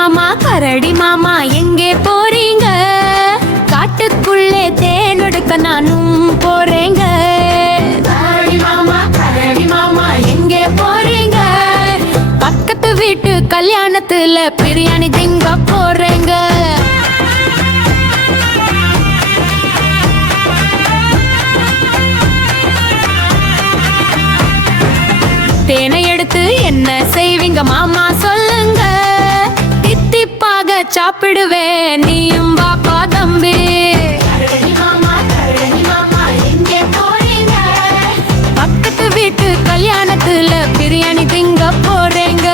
மாமா கரடி மாமா எங்கே போறீங்க? காட்டுக்குள்ளே தேன் எடுக்க நானும் போறேங்க. கரடி மாமா எங்கே போறீங்க? பக்கத்து வீட்டு கல்யாணத்துல பிரியாணி திங்க போறேங்க. தேனை எடுத்து என்ன செய்வீங்க மாமா சொல்லுங்க. தித்திப்பாக சாப்பிடுவேன் நீயும் பாப்பா தம்பி. பக்கத்து வீட்டு கல்யாணத்துல பிரியாணி திங்க போறேங்க.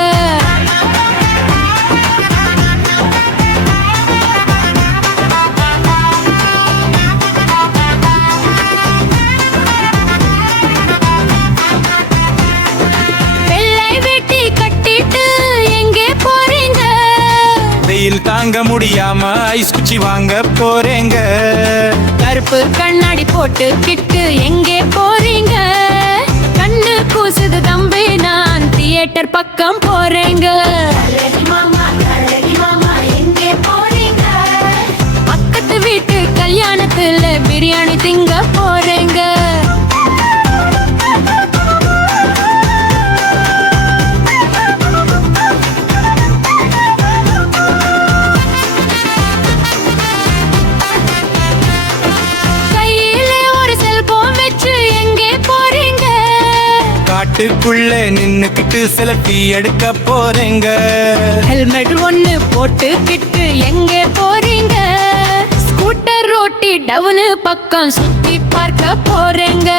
வெயில் தாங்க முடியாம ஐஸ் குச்சி வாங்க போறேங்க. கருப்பு கண்ணாடி போட்டு கிட்டு எங்கே போறீங்க? கண்ணு கூசுது தம்பி நான் தியேட்டர் பக்கம் போறேங்க. பக்கத்து வீட்டு கல்யாணத்துல பிரியாணி திங்க போறேங்க. காட்டுக்குள்ள நின்னுக்கிட்டு செல்ஃபி எடுக்க போறேங்க. ஹெல்மெட் ஒண்ணு போட்டுக்கிட்டு எங்கே போறீங்க? ஸ்கூட்டர் ஓட்டி டவுனு பக்கம் சுத்தி பார்க்க போறேங்க.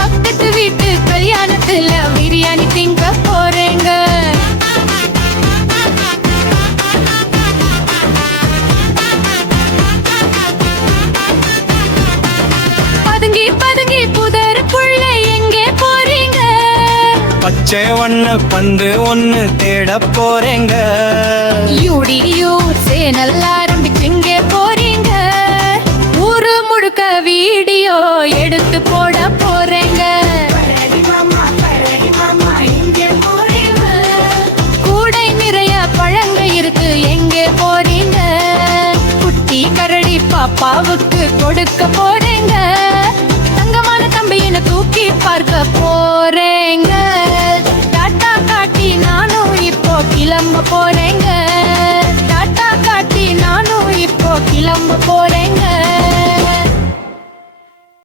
பக்கத்து வீட்டு கல்யாணத்துல பிரியாணி திங்க போறேங்க. பதுங்கி புதருக்குள்ள எங்கே போறீங்க? பச்சை வண்ண பந்து ஒண்ணு தேட போறேங்க. யூடியூ சேனல் ஆரம்பிச்சு எங்கே போறீங்க? ஊரு முழுக்க வீடியோ எடுத்து போட போறேங்க. கூடை நிறைய பழங்க இருக்கு எங்கே போறீங்க? குட்டி கரடி பாப்பாவுக்கு கொடுக்க போறேங்க. தங்கமான தம்பியின தூக்கி பார்க்க போறேங்க. டாட்டா காட்டி நானும் இப்போ கிளம்ப போறேங்க. டாட்டா காட்டி நானும் இப்போ கிளம்ப போறேங்க.